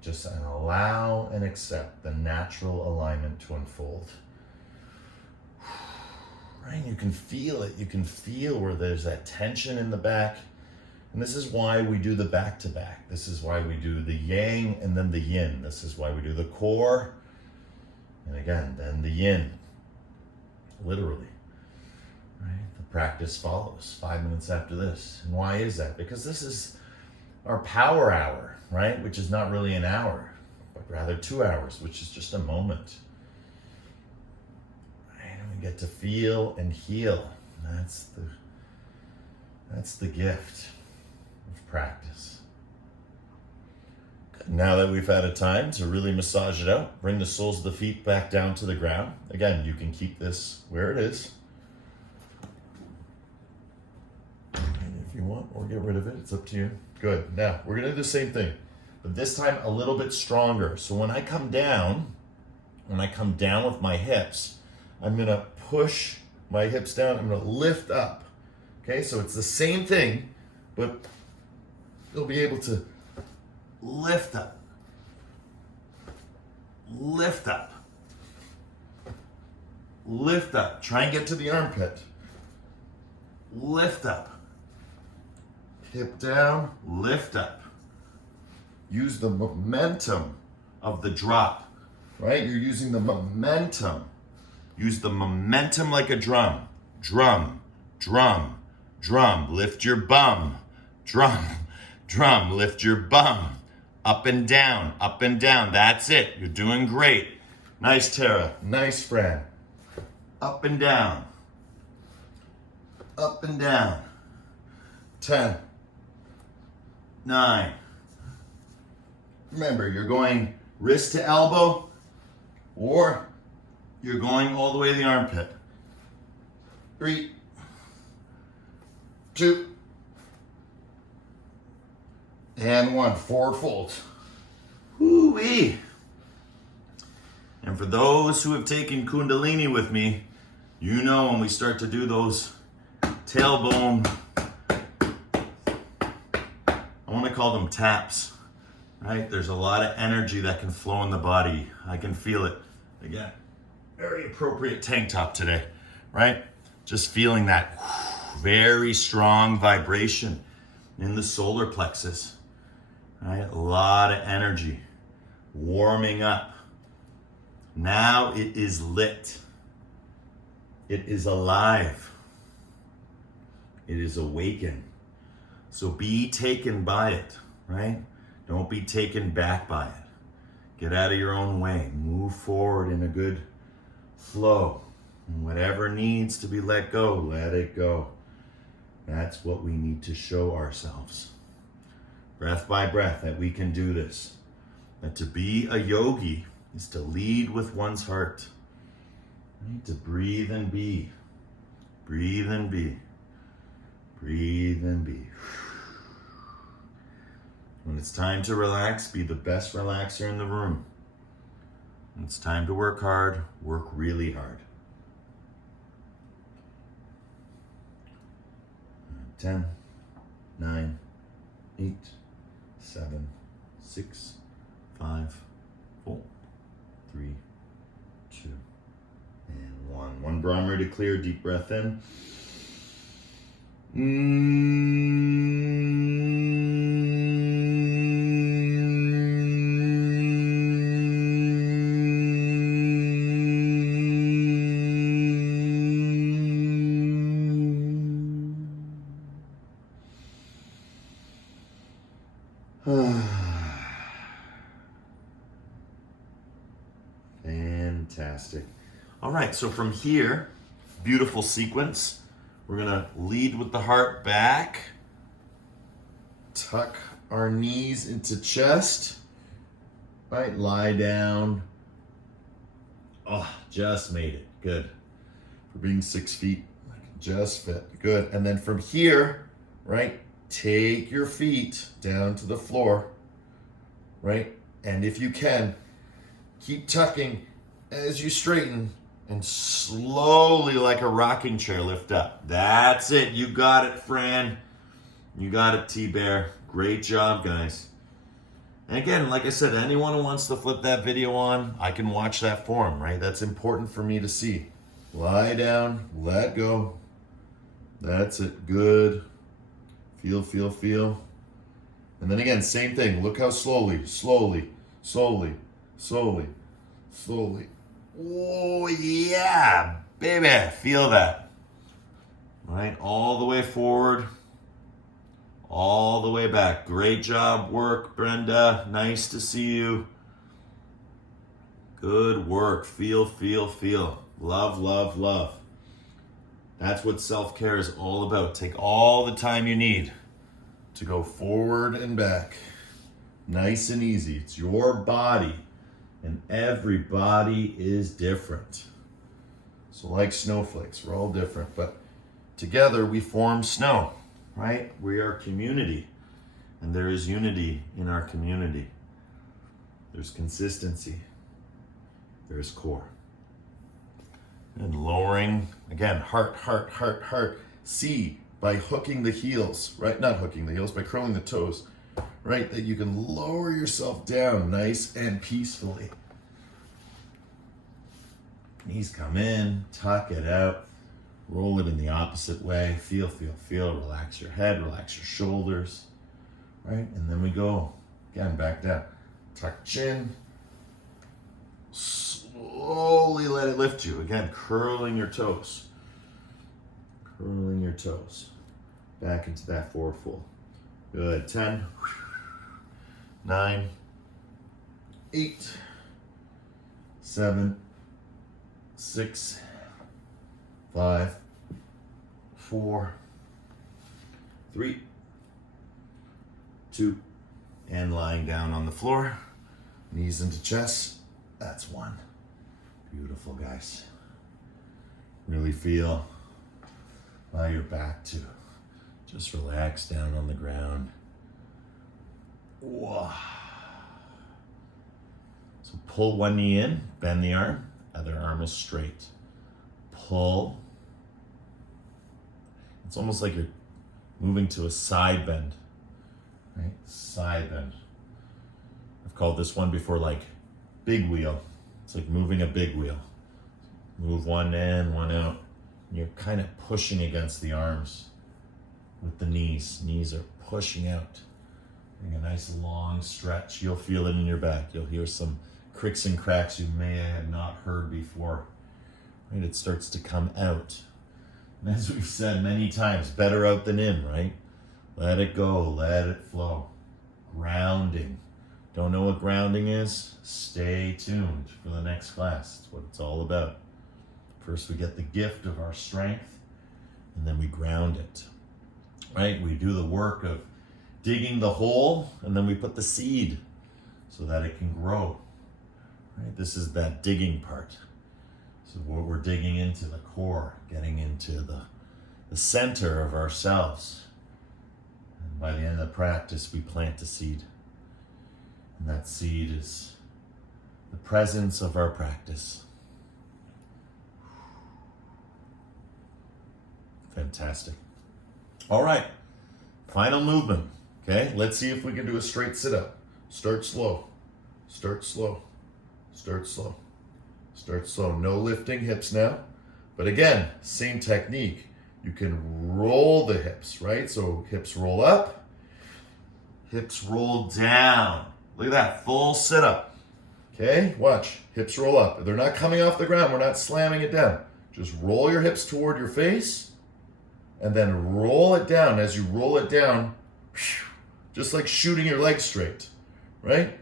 Just allow and accept the natural alignment to unfold. Right? You can feel it. You can feel where there's that tension in the back. And this is why we do the back to back. This is why we do the yang and then the yin. This is why we do the core. And again, then the yin. Literally. Right? The practice follows 5 minutes after this. And why is that? Because this is our power hour, right? Which is not really an hour, but rather 2 hours, which is just a moment. Right? And we get to feel and heal. That's the gift of practice. Good. Now that we've had a time to really massage it out, bring the soles of the feet back down to the ground. Again, you can keep this where it is. And if you want, or get rid of it, it's up to you. Good. Now, we're going to do the same thing, but this time a little bit stronger. So when I come down with my hips, I'm going to push my hips down. I'm going to lift up. Okay, so it's the same thing, but you'll be able to lift up. Lift up. Lift up. Try and get to the armpit. Lift up. Hip down, lift up. Use the momentum of the drop, right? You're using the momentum. Use the momentum like a drum. Drum, drum, drum. Lift your bum. Drum, drum. Lift your bum. Up and down, up and down. That's it. You're doing great. Nice, Tara. Nice, Fran. Up and down. Up and down. 10. 9. Remember, you're going wrist to elbow, or you're going all the way to the armpit. 3, 2, and 1. Forward fold. Woo-wee. And for those who have taken Kundalini with me, you know when we start to do those tailbone, I want to call them taps, right? There's a lot of energy that can flow in the body. I can feel it. Again, very appropriate tank top today. right? Just feeling that very strong vibration in the solar plexus, right? A lot of energy warming up. Now it is lit. It is alive. It is awakened. So be taken by it, right? Don't be taken back by it. Get out of your own way. Move forward in a good flow. And whatever needs to be let go, let it go. That's what we need to show ourselves. Breath by breath, that we can do this. That to be a yogi is to lead with one's heart. Right? To breathe and be. Breathe and be. Breathe and be. When it's time to relax, be the best relaxer in the room. When it's time to work hard, work really hard. 10, 9, 8, 7, 6, 5, 4, 3, 2, and 1. One Brahmari to clear, deep breath in. Fantastic. All right, so from here, beautiful sequence. We're gonna lead with the heart back. Tuck our knees into chest. Right, lie down. Oh, just made it. Good. For being 6 feet, just fit. Good. And then from here, right, take your feet down to the floor. Right? And if you can, keep tucking as you straighten and slowly, like a rocking chair, lift up. That's it. You got it, Fran. You got it, T-Bear. Great job, guys. And again, like I said, anyone who wants to flip that video on, I can watch that for them, right? That's important for me to see. Lie down, let go. That's it. Good. Feel, feel, feel. And then again, same thing. Look how slowly, slowly, slowly, slowly, slowly. Oh, yeah, baby. Feel that. Right? All the way forward. All the way back. Great job work, Brenda. Nice to see you. Good work. Feel, feel, feel. Love, love, love. That's what self-care is all about. Take all the time you need to go forward and back. Nice and easy. It's your body, and every body is different. So like snowflakes, we're all different, but together we form snow, right? We are community, and there is unity in our community. There's consistency. There's core. And lowering, again, heart, heart, heart, heart. See, by hooking the heels, right? Not hooking the heels, by curling the toes, right? That you can lower yourself down nice and peacefully. Knees come in, tuck it out, roll it in the opposite way. Feel, feel, feel. Relax your head, relax your shoulders, right? And then we go, again, back down. Tuck chin. Slowly let it lift you. Again, curling your toes. Curling your toes. Back into that forward fold. Good. 10, 9, 8, 7, 6, 5, 4, 3, 2, and lying down on the floor. Knees into chest. That's 1. Beautiful, guys. Really feel how your back too. Just relax down on the ground. Whoa. So pull one knee in, bend the arm, other arm is straight. Pull. It's almost like you're moving to a side bend, right? Side bend. I've called this one before like big wheel. It's like moving a big wheel. Move one in, one out. And you're kind of pushing against the arms with the knees. Knees are pushing out. Getting a nice long stretch. You'll feel it in your back. You'll hear some cricks and cracks you may have not heard before. Right? It starts to come out. And as we've said many times, better out than in, right? Let it go, let it flow. Grounding. Don't know what grounding is? Stay tuned for the next class. That's what it's all about. First we get the gift of our strength, and then we ground it. Right? We do the work of digging the hole, and then we put the seed so that it can grow. Right? This is that digging part. So what we're digging into the core, getting into the center of ourselves. And by the end of the practice, we plant a seed. And that seed is the presence of our practice. Fantastic. All right, final movement. Okay, let's see if we can do a straight sit-up. Start slow, start slow, start slow, start slow. No lifting hips now. But again, same technique. You can roll the hips, right? So hips roll up, hips roll down. Look at that, full sit-up. Okay, watch, hips roll up. They're not coming off the ground, we're not slamming it down. Just roll your hips toward your face, and then roll it down. As you roll it down, just like shooting your legs straight, right?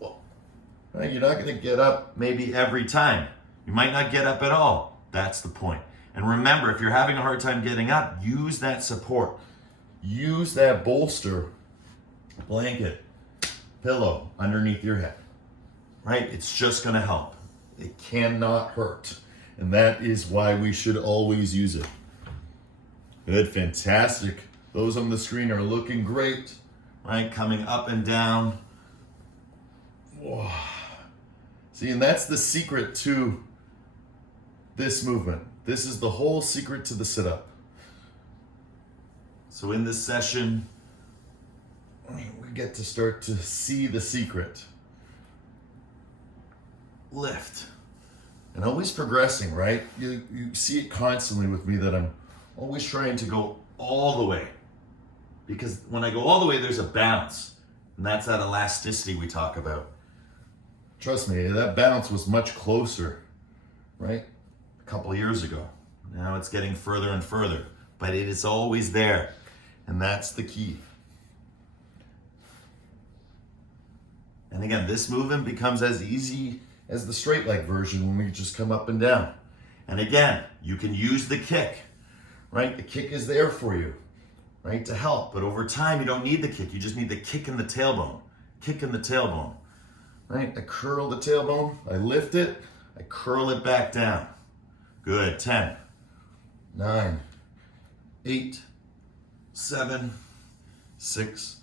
You're not gonna get up maybe every time. You might not get up at all. That's the point. And remember, if you're having a hard time getting up, use that support. Use that bolster, blanket, pillow underneath your head, right? It's just gonna help. It cannot hurt. And that is why we should always use it. Good, fantastic. Those on the screen are looking great, right? Coming up and down. Whoa. See, and that's the secret to this movement. This is the whole secret to the sit-up. So in this session, we get to start to see the secret. Lift. And always progressing, right? You see it constantly with me that I'm always trying to go all the way. Because when I go all the way, there's a bounce. And that's that elasticity we talk about. Trust me, that bounce was much closer, right? A couple of years ago. Now it's getting further and further. But it is always there. And that's the key. And again, this movement becomes as easy as the straight leg version when we just come up and down. And again, you can use the kick, right? The kick is there for you, right? To help. But over time, you don't need the kick. You just need the kick in the tailbone. Kick in the tailbone, right? I curl the tailbone. I lift it. I curl it back down. Good. 10, 9, 8, 7, 6,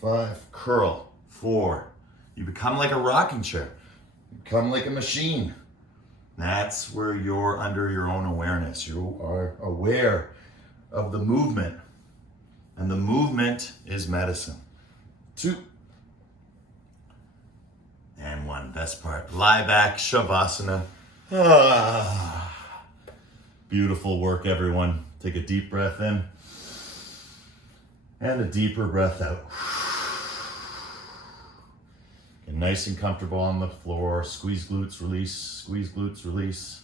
5. Curl. 4. You become like a rocking chair. You become like a machine. That's where you're under your own awareness. You are aware of the movement. And the movement is medicine. 2. And 1. Best part. Lie back, Shavasana. Beautiful work, everyone. Take a deep breath in. And a deeper breath out. Get nice and comfortable on the floor. Squeeze glutes, release. Squeeze glutes, release.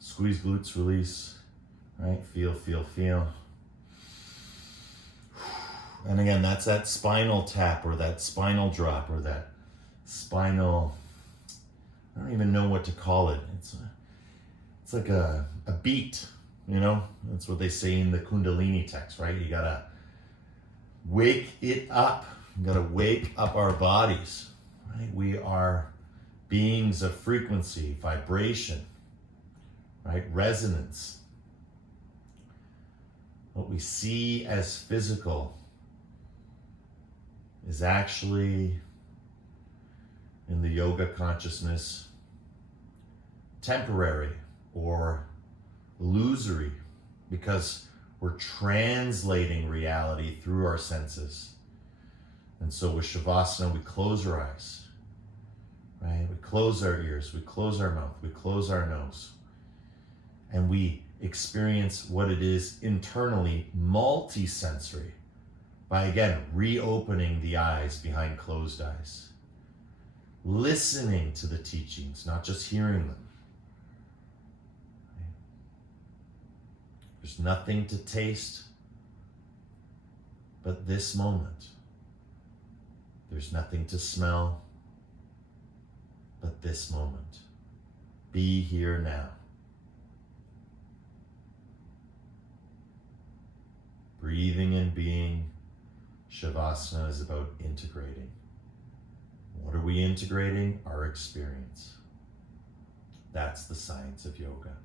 Squeeze glutes, release. Right? Feel, feel, feel. And again, that's that spinal tap or that spinal drop or that spinal, I don't even know what to call it. It's like a beat, you know? That's what they say in the Kundalini text, right? You gotta wake it up. You gotta wake up our bodies, right? We are beings of frequency, vibration, right? Resonance. What we see as physical is actually, in the yoga consciousness, temporary or illusory, because we're translating reality through our senses. And so with Shavasana, we close our eyes, right? We close our ears, we close our mouth, we close our nose. and we experience what it is internally, multi-sensory, by again reopening the eyes behind closed eyes, listening to the teachings, not just hearing them. There's nothing to taste but this moment. There's nothing to smell but this moment. Be here now. Breathing and being. Shavasana is about integrating. What are we integrating? Our experience. That's the science of yoga.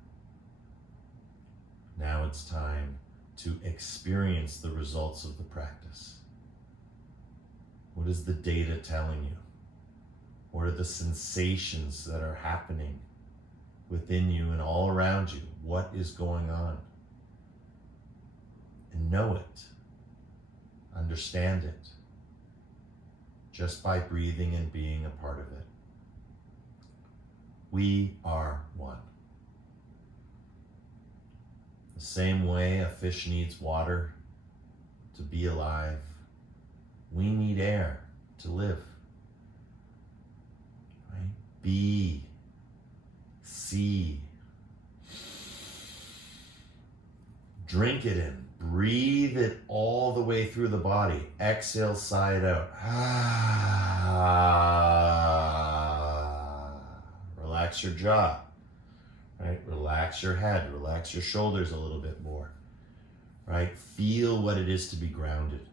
Now it's time to experience the results of the practice. What is the data telling you? What are the sensations that are happening within you and all around you? What is going on? And know it. Understand it. Just by breathing and being a part of it. We are one. The same way a fish needs water to be alive, we need air to live. Right? Be, see, drink it in, breathe it all the way through the body. Exhale, sigh it out. Relax your jaw. Right? Relax your head, relax your shoulders a little bit more. Right? Feel what it is to be grounded.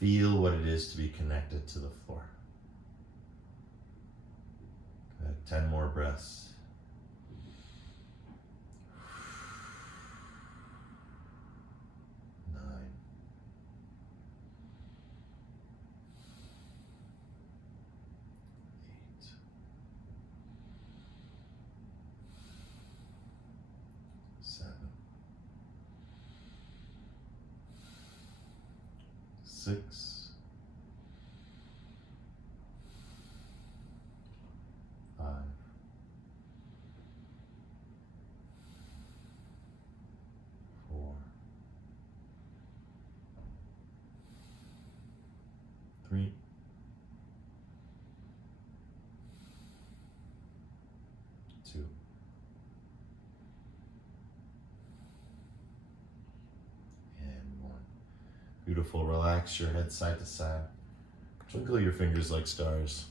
Feel what it is to be connected to the floor. Good. 10 more breaths. 9. 8. 7. 6. 5. 4. 3. 2. And 1. Beautiful. Relax your head side to side. Twinkle your fingers like stars.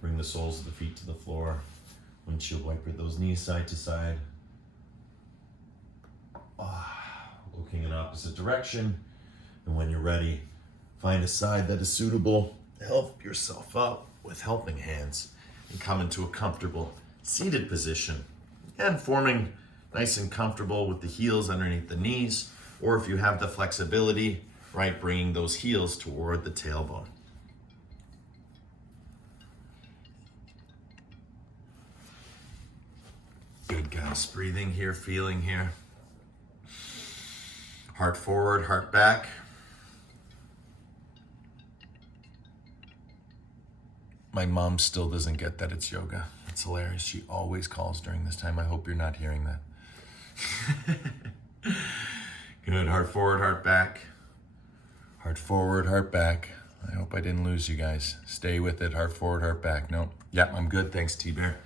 Bring the soles of the feet to the floor. Windshield wiper those knees side to side. Looking in opposite direction. And when you're ready, find a side that is suitable. Help yourself up with helping hands and come into a comfortable seated position. Again, forming nice and comfortable with the heels underneath the knees, or if you have the flexibility, right, bringing those heels toward the tailbone. Good, guys. Breathing here, feeling here. Heart forward, heart back. My mom still doesn't get that it's yoga. It's hilarious. She always calls during this time. I hope you're not hearing that. Good. Heart forward, heart back. Heart forward, heart back. I hope I didn't lose you guys. Stay with it. Heart forward, heart back. No. Yep, I'm good. Thanks, T-Bear.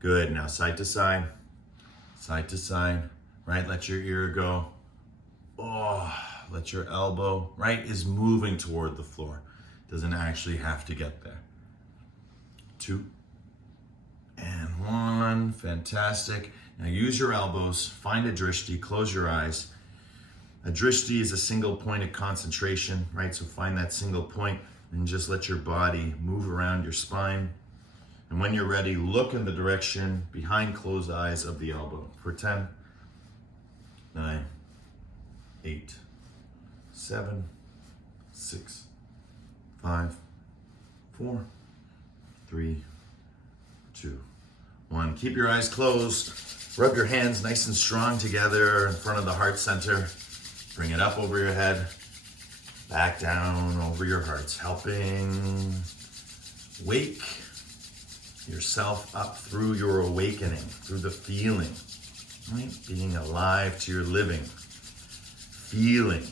Good. Now side to side. Side to side. Right? Let your ear go. Oh, let your elbow, right, is moving toward the floor. Doesn't actually have to get there. 2 and 1. Fantastic. Now use your elbows. Find a drishti. Close your eyes. A drishti is a single point of concentration, right? So find that single point and just let your body move around your spine. And when you're ready, look in the direction behind closed eyes of the elbow for 10, 9, 8, 7, 6, 5, 4, 3, 2, 1. Keep your eyes closed. Rub your hands nice and strong together in front of the heart center. Bring it up over your head, back down over your hearts, helping wake yourself up through your awakening, through the feeling, right? Being alive to your living, feeling.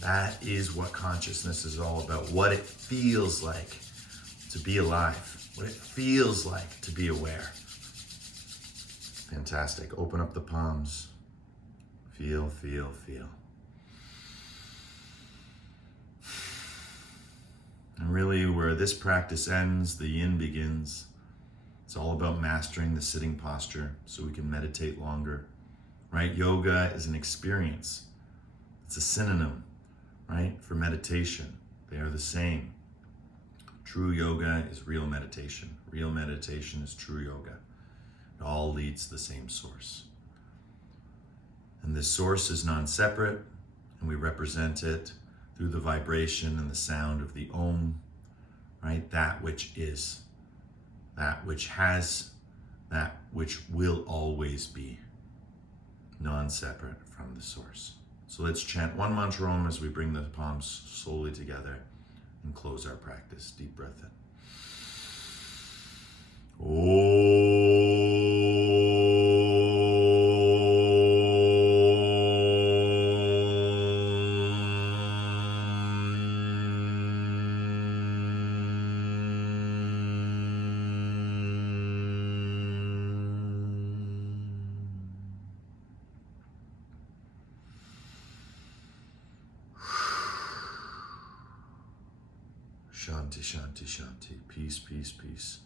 That is what consciousness is all about. What it feels like to be alive. What it feels like to be aware. Fantastic. Open up the palms. Feel, feel, feel. And really, where this practice ends, the yin begins. It's all about mastering the sitting posture so we can meditate longer, right? Yoga is an experience. It's a synonym, right, for meditation. They are the same. True yoga is real meditation. Real meditation is true yoga. It all leads to the same source. And this source is non-separate, and we represent it through the vibration and the sound of the Om, right? That which is, that which has, that which will always be, non-separate from the source. So let's chant one mantra Om as we bring the palms slowly together and close our practice. Deep breath in. Shanti, shanti, shanti. Peace, peace, peace.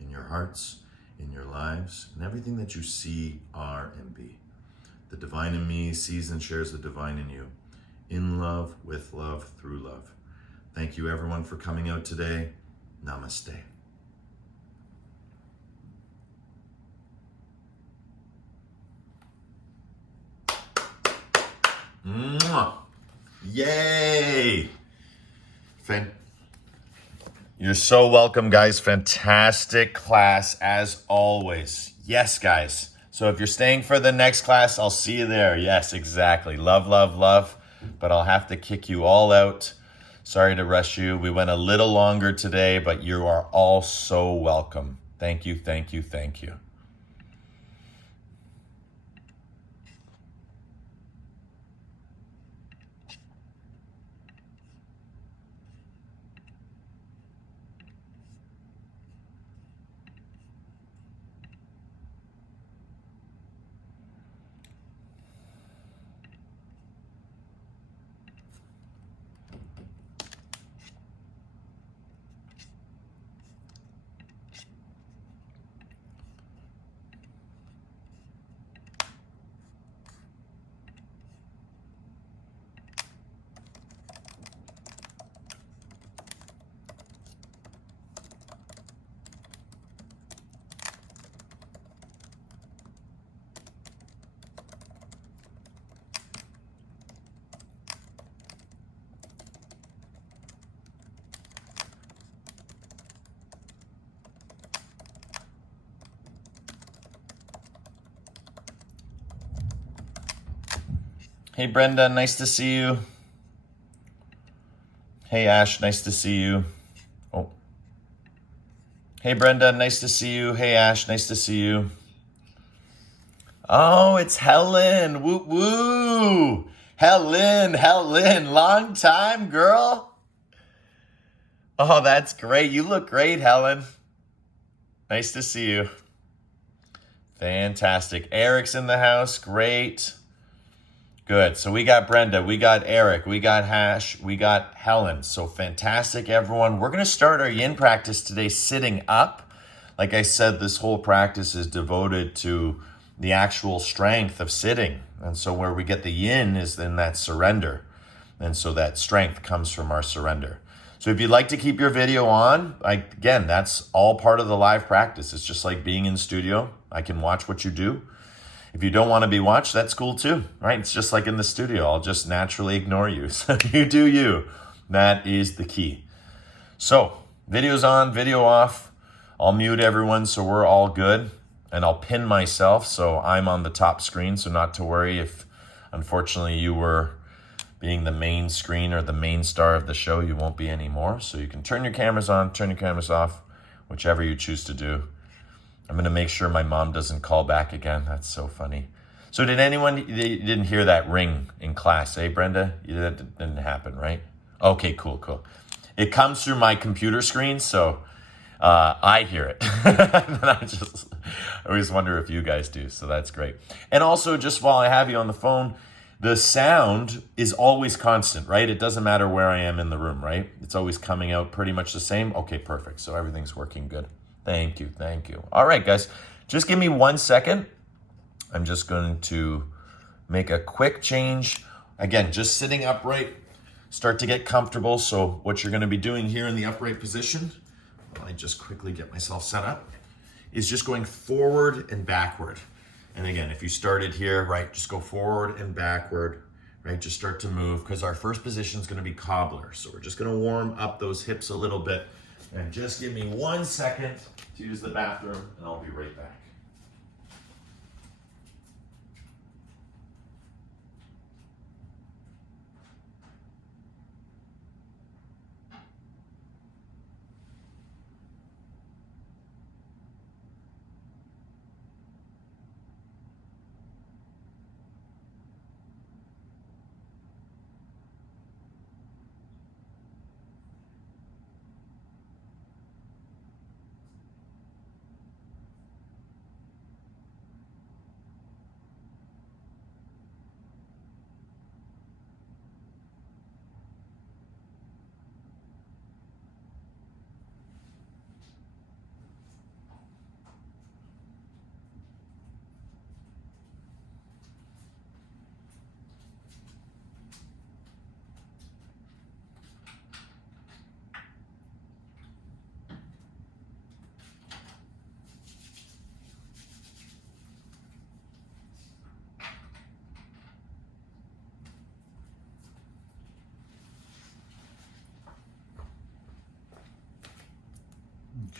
In your hearts, in your lives, and everything that you see, are, and be. The divine in me sees and shares the divine in you. In love, with love, through love. Thank you everyone for coming out today. Namaste. Mwah. Yay! You're so welcome, guys. Fantastic class as always. Yes, guys. So if you're staying for the next class, I'll see you there. Yes, exactly. Love, love, love. But I'll have to kick you all out. Sorry to rush you. We went a little longer today, but you are all so welcome. Thank you, thank you, thank you. Hey, Brenda, nice to see you. Hey, Ash, nice to see you. Oh. Hey, Brenda, nice to see you. Hey, Ash, nice to see you. Oh, it's Helen. Woo woo. Helen, long time, girl. Oh, that's great. You look great, Helen. Nice to see you. Fantastic. Eric's in the house. Great. Good. So we got Brenda, we got Eric, we got Hash, we got Helen. So fantastic, everyone. We're going to start our yin practice today sitting up. Like I said, this whole practice is devoted to the actual strength of sitting. And so where we get the yin is in that surrender. And so that strength comes from our surrender. So if you'd like to keep your video on, again, that's all part of the live practice. It's just like being in the studio. I can watch what you do. If you don't want to be watched, that's cool too, right? It's just like in the studio. I'll just naturally ignore you. So you do you. That is the key. So video's on, video off. I'll mute everyone so we're all good. And I'll pin myself so I'm on the top screen. So not to worry if, unfortunately, you were being the main screen or the main star of the show, you won't be anymore. So you can turn your cameras on, turn your cameras off, whichever you choose to do. I'm going to make sure my mom doesn't call back again. That's so funny. So you didn't hear that ring in class, eh, Brenda? That didn't happen, right? Okay, cool. It comes through my computer screen, so I hear it. And I always wonder if you guys do, so that's great. And also, just while I have you on the phone, the sound is always constant, right? It doesn't matter where I am in the room, right? It's always coming out pretty much the same. Okay, perfect. So everything's working good. Thank you. All right, guys, just give me 1 second. I'm just going to make a quick change. Again, just sitting upright, start to get comfortable. So what you're going to be doing here in the upright position, while I just quickly get myself set up, is just going forward and backward. And again, if you started here, right, just go forward and backward, right? Just start to move, because our first position is going to be cobbler. So we're just going to warm up those hips a little bit. And just give me 1 second to use the bathroom, and I'll be right back.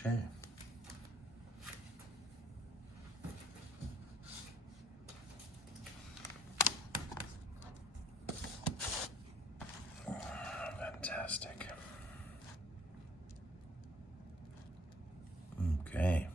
Okay. Fantastic. Okay.